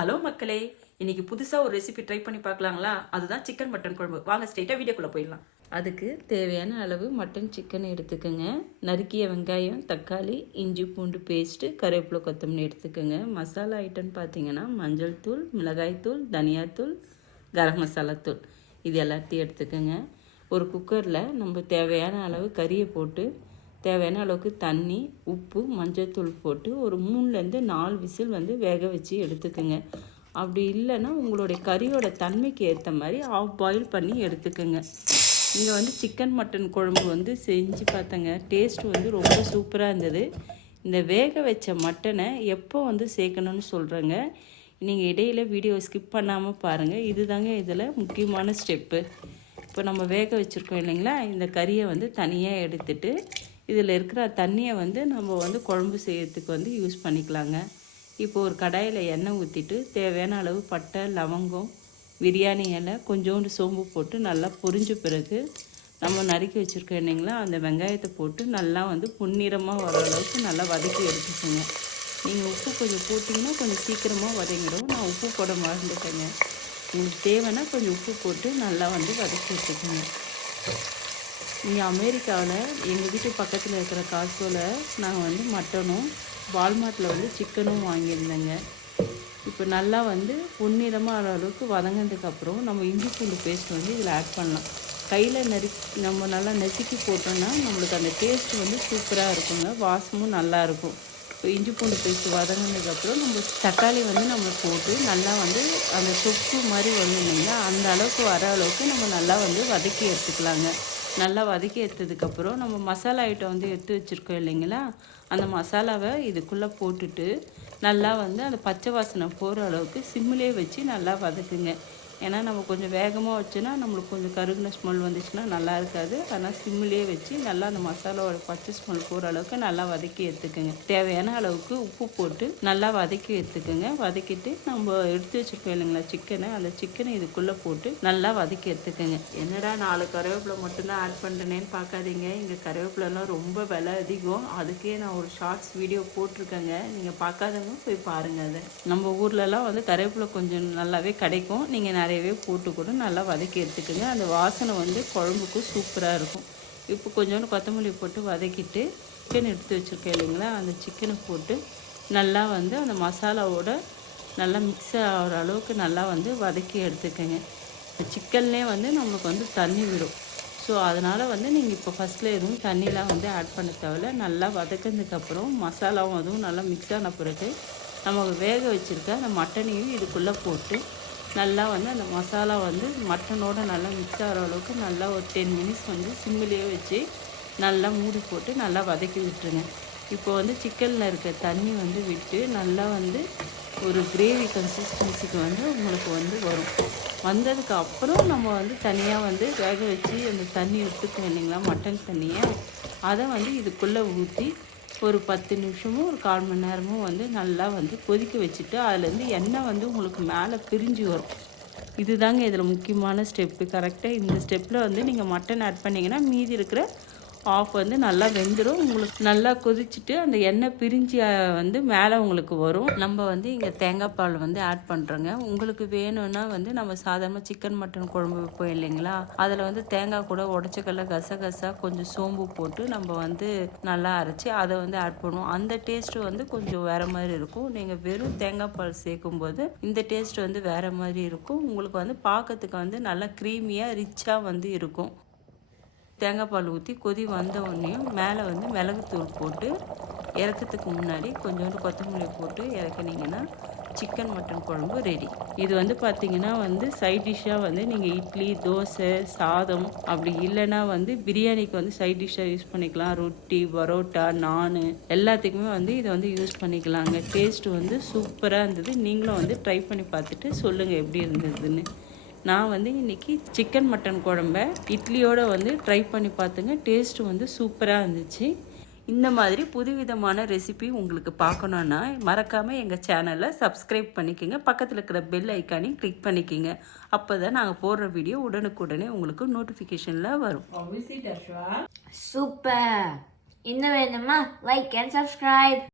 Hello மக்களே, இன்னைக்கு புதுசாக ஒரு ரெசிபி ட்ரை பண்ணி பார்க்கலாங்களா? அதுதான் சிக்கன் மட்டன் குழம்பு. வாங்க ஸ்ட்ரெயிட்டாக வீடியோக்குள்ளே போயிடலாம். அதுக்கு தேவையான அளவு மட்டன் சிக்கன் எடுத்துக்கோங்க. நறுக்கிய வெங்காயம், தக்காளி, இஞ்சி பூண்டு பேஸ்ட்டு, கருவேப்பிலை, கொத்தமல்லி எடுத்துக்கோங்க. மசாலா ஐட்டம்னு பார்த்தீங்கன்னா மஞ்சள் தூள், மிளகாய்த்தூள், தனியாத்தூள், கரம் மசாலா தூள் இது எல்லாத்தையும் எடுத்துக்கோங்க. ஒரு குக்கரில் நம்ம தேவையான அளவு கறியை போட்டு தேவையான அளவுக்கு தண்ணி, உப்பு, மஞ்சள் தூள் போட்டு ஒரு 3லேருந்து 4 விசில் வேக வச்சு எடுத்துக்கோங்க. அப்படி இல்லைன்னா உங்களுடைய கறியோட தன்மைக்கு ஏற்ற மாதிரி ஆஃப் பாயில் பண்ணி எடுத்துக்கோங்க. இங்கே சிக்கன் மட்டன் குழம்பு செஞ்சு பார்த்தேங்க. டேஸ்ட் ரொம்ப சூப்பராக இருந்தது. இந்த வேக வச்ச மட்டனை எப்போ சேர்க்கணும்னு சொல்கிறேங்க. நீங்கள் இடையில வீடியோ ஸ்கிப் பண்ணாமல் பாருங்கள். இதுதாங்க இதில் முக்கியமான ஸ்டெப்பு. இப்போ நம்ம வேக வச்சுருக்கோம் இல்லைங்களா, இந்த கறியை தனியாக எடுத்துட்டு இதில் இருக்கிற தண்ணியை நம்ம குழம்பு செய்யறதுக்கு யூஸ் பண்ணிக்கலாங்க. இப்போ ஒரு கடாயில் எண்ணெய் ஊற்றிட்டு தேவையான அளவு பட்டை, லவங்கம், பிரியாணி இலை, கொஞ்சோண்டு சோம்பு போட்டு நல்லா பொரிஞ்ச பிறகு நம்ம நறுக்கி வச்சுருக்கோம் இல்லைங்களா, அந்த வெங்காயத்தை போட்டு நல்லா பொன்னிறமாக வர அளவுக்கு நல்லா வதக்கி எடுத்துக்கோங்க. நீங்கள் உப்பு கொஞ்சம் போட்டிங்கன்னா கொஞ்சம் சீக்கிரமாக வதங்கிடும். நான் உப்பு போட மறந்துட்டேங்க. உங்களுக்கு தேவைன்னா கொஞ்சம் உப்பு போட்டு நல்லா வதக்கி எடுத்துக்கோங்க. இங்கே அமெரிக்காவில் எங்கள் வீட்டு பக்கத்தில் இருக்கிற காசோவில் நாங்கள் மட்டனும் வால்மார்ட்டில் சிக்கனும் வாங்கியிருந்தேங்க. இப்போ நல்லா பொன்னிறமாக ஆகிற அளவுக்கு வதங்கினதுக்கப்புறம் நம்ம இஞ்சி பூண்டு பேஸ்ட் இதில் ஆட் பண்ணலாம். கையில் நம்ம நல்லா நசுக்கி போட்டோம்னா நம்மளுக்கு அந்த டேஸ்ட் சூப்பராக இருக்குங்க. வாசமும் நல்லாயிருக்கும். இப்போ இஞ்சி பூண்டு பேஸ்ட்டு வதங்கினதுக்கப்புறம் நம்ம தக்காளி நம்ம போட்டு நல்லா அந்த தொக்கு மாதிரி வரும் இல்லைங்களா, அந்த அளவுக்கு வர அளவுக்கு நம்ம நல்லா வதக்கி எடுத்துக்கலாங்க. நல்லா வதக்கி எடுத்ததுக்கப்புறம் நம்ம மசாலா ஐட்டம் எடுத்து வச்சுருக்கோம் இல்லைங்களா, அந்த மசாலாவை இதுக்குள்ளே போட்டுட்டு நல்லா அந்த பச்சை வாசனை போகிற அளவுக்கு சிம்மிலே வச்சு நல்லா வதக்குங்க. ஏன்னா நம்ம கொஞ்சம் வேகமாக வச்சோன்னா நம்மளுக்கு கொஞ்சம் கருகின ஸ்மெல் வந்துச்சுன்னா நல்லா இருக்காது. ஆனால் சிம்மிலே வச்சு நல்லா அந்த மசாலாவோட பச்சை ஸ்மெல் போகிற அளவுக்கு நல்லா வதக்கி எடுத்துக்கோங்க. தேவையான அளவுக்கு உப்பு போட்டு நல்லா வதக்கி எடுத்துக்கோங்க. வதக்கிட்டு நம்ம எடுத்து வச்சுருக்கோம் இல்லைங்களா சிக்கனை, அந்த சிக்கனை இதுக்குள்ளே போட்டு நல்லா வதக்கி எடுத்துக்கோங்க. என்னடா 4 கருவேப்பிலை மட்டும்தான் ஆட் பண்ணுறேன்னு பார்க்காதீங்க. இங்கே கருவேப்பிலெலாம் ரொம்ப விலை அதிகம். அதுக்கே நான் ஒரு ஷார்ட்ஸ் வீடியோ போட்டிருக்கேங்க. நீங்கள் பார்க்காதவங்க போய் பாருங்கள். அதை நம்ம ஊர்லலாம் கருவேப்பிலை கொஞ்சம் நல்லாவே கிடைக்கும். நீங்கள் நிறையவே போட்டு கூட நல்லா வதக்கி எடுத்துக்கோங்க. அந்த வாசனை குழம்புக்கு சூப்பராக இருக்கும். இப்போ கொஞ்சோண்டு கொத்தமல்லி போட்டு வதக்கிட்டு சிக்கன் எடுத்து வச்சுருக்கேன் இல்லைங்களா, அந்த சிக்கனை போட்டு நல்லா அந்த மசாலாவோட நல்லா மிக்ஸ் ஆகிற அளவுக்கு நல்லா வதக்கி எடுத்துக்கோங்க. சிக்கன்லேயே நம்மளுக்கு தண்ணி விடும். ஸோ அதனால் நீங்கள் இப்போ ஃபஸ்ட்டில் எதுவும் தண்ணிலாம் ஆட் பண்ண தேவையில்ல. நல்லா வதக்கினதுக்கப்புறம் மசாலாவும் அதுவும் நல்லா மிக்ஸ் ஆன பிறகு நம்ம வேக வச்சுருக்க அந்த மட்டனையும் இதுக்குள்ளே போட்டு நல்லா அந்த மசாலா மட்டனோடு நல்லா மிக்ஸ் ஆகிற அளவுக்கு நல்லா ஒரு 10 மினிட்ஸ் சிம்மிலேயே வச்சு நல்லா மூடி போட்டு நல்லா வதக்கி விட்டுருங்க. இப்போ சிக்கனில் இருக்க தண்ணி விட்டு நல்லா ஒரு கிரேவி கன்சிஸ்டன்சிக்கு உங்களுக்கு வரும். வந்ததுக்கு அப்புறம் நம்ம தனியாக வேக வச்சு அந்த தண்ணி எடுத்துக்கணும் இல்லைங்களா, மட்டன் தண்ணியை, அதை இதுக்குள்ளே ஊற்றி ஒரு 10 நிமிஷமும் ஒரு 1/4 மணி நேரமும் நல்லா கொதிக்க வச்சுட்டு அதுலேருந்து எண்ணெய் உங்களுக்கு மேலே பிரிஞ்சு வரும். இதுதாங்க இதில் முக்கியமான ஸ்டெப்பு. கரெக்டாக இந்த ஸ்டெப்பில் நீங்கள் மட்டன் ஆட் பண்ணிங்கன்னா மீதி இருக்கிற ஆஃப் நல்லா வெந்துடும். உங்களுக்கு நல்லா கொதிச்சுட்டு அந்த எண்ணெய் பிரிஞ்சு மேலே உங்களுக்கு வரும். நம்ம இங்கே தேங்காய் பால் ஆட் பண்ணுறோங்க. உங்களுக்கு வேணும்னா நம்ம சாதாரண சிக்கன் மட்டன் குழம்பு வைப்போம் இல்லைங்களா, அதில் தேங்காய் கூட உடச்சக்கல்ல, கசகசா, கொஞ்சம் சோம்பு போட்டு நம்ம நல்லா அரைச்சி அதை ஆட் பண்ணுவோம். அந்த டேஸ்ட்டு கொஞ்சம் வேறு மாதிரி இருக்கும். நீங்கள் வெறும் தேங்காய் பால் சேர்க்கும்போது இந்த டேஸ்ட் வேறு மாதிரி இருக்கும். உங்களுக்கு பார்க்கறதுக்கு நல்லா க்ரீமியாக ரிச்சாக இருக்கும். தேங்காய் பால் ஊற்றி கொதி வந்த உடனேயும் மேலே மிளகுத்தூள் போட்டு இறக்கிறதுக்கு முன்னாடி கொஞ்சோண்டு கொத்தமல்லி போட்டு இறக்குனீங்கன்னா சிக்கன் மட்டன் குழம்பு ரெடி. இது பார்த்திங்கன்னா சைட் டிஷ்ஷாக நீங்கள் இட்லி, தோசை, சாதம், அப்படி இல்லைன்னா பிரியாணிக்கு சைட் டிஷ்ஷாக யூஸ் பண்ணிக்கலாம். ரொட்டி, பரோட்டா, நான் எல்லாத்துக்குமே இதை யூஸ் பண்ணிக்கலாங்க. டேஸ்ட்டு சூப்பராக இருந்தது. நீங்களும் ட்ரை பண்ணி பார்த்துட்டு சொல்லுங்கள் எப்படி இருந்ததுன்னு. நான் இன்றைக்கி சிக்கன் மட்டன் குழம்ப இட்லியோடு ட்ரை பண்ணி பார்த்துங்க. டேஸ்ட்டு சூப்பராக இருந்துச்சு. இந்த மாதிரி புதுவிதமான ரெசிபி உங்களுக்கு பார்க்கணுன்னா மறக்காமல் எங்கள் சேனலை சப்ஸ்கிரைப் பண்ணிக்கோங்க. பக்கத்தில் இருக்கிற பெல் ஐக்கானையும் கிளிக் பண்ணிக்கோங்க. அப்போ தான் நாங்கள் போடுற வீடியோ உடனுக்குடனே உங்களுக்கு நோட்டிஃபிகேஷனில் வரும். சூப்பர். இன்னும் வேணுமா? Like and subscribe.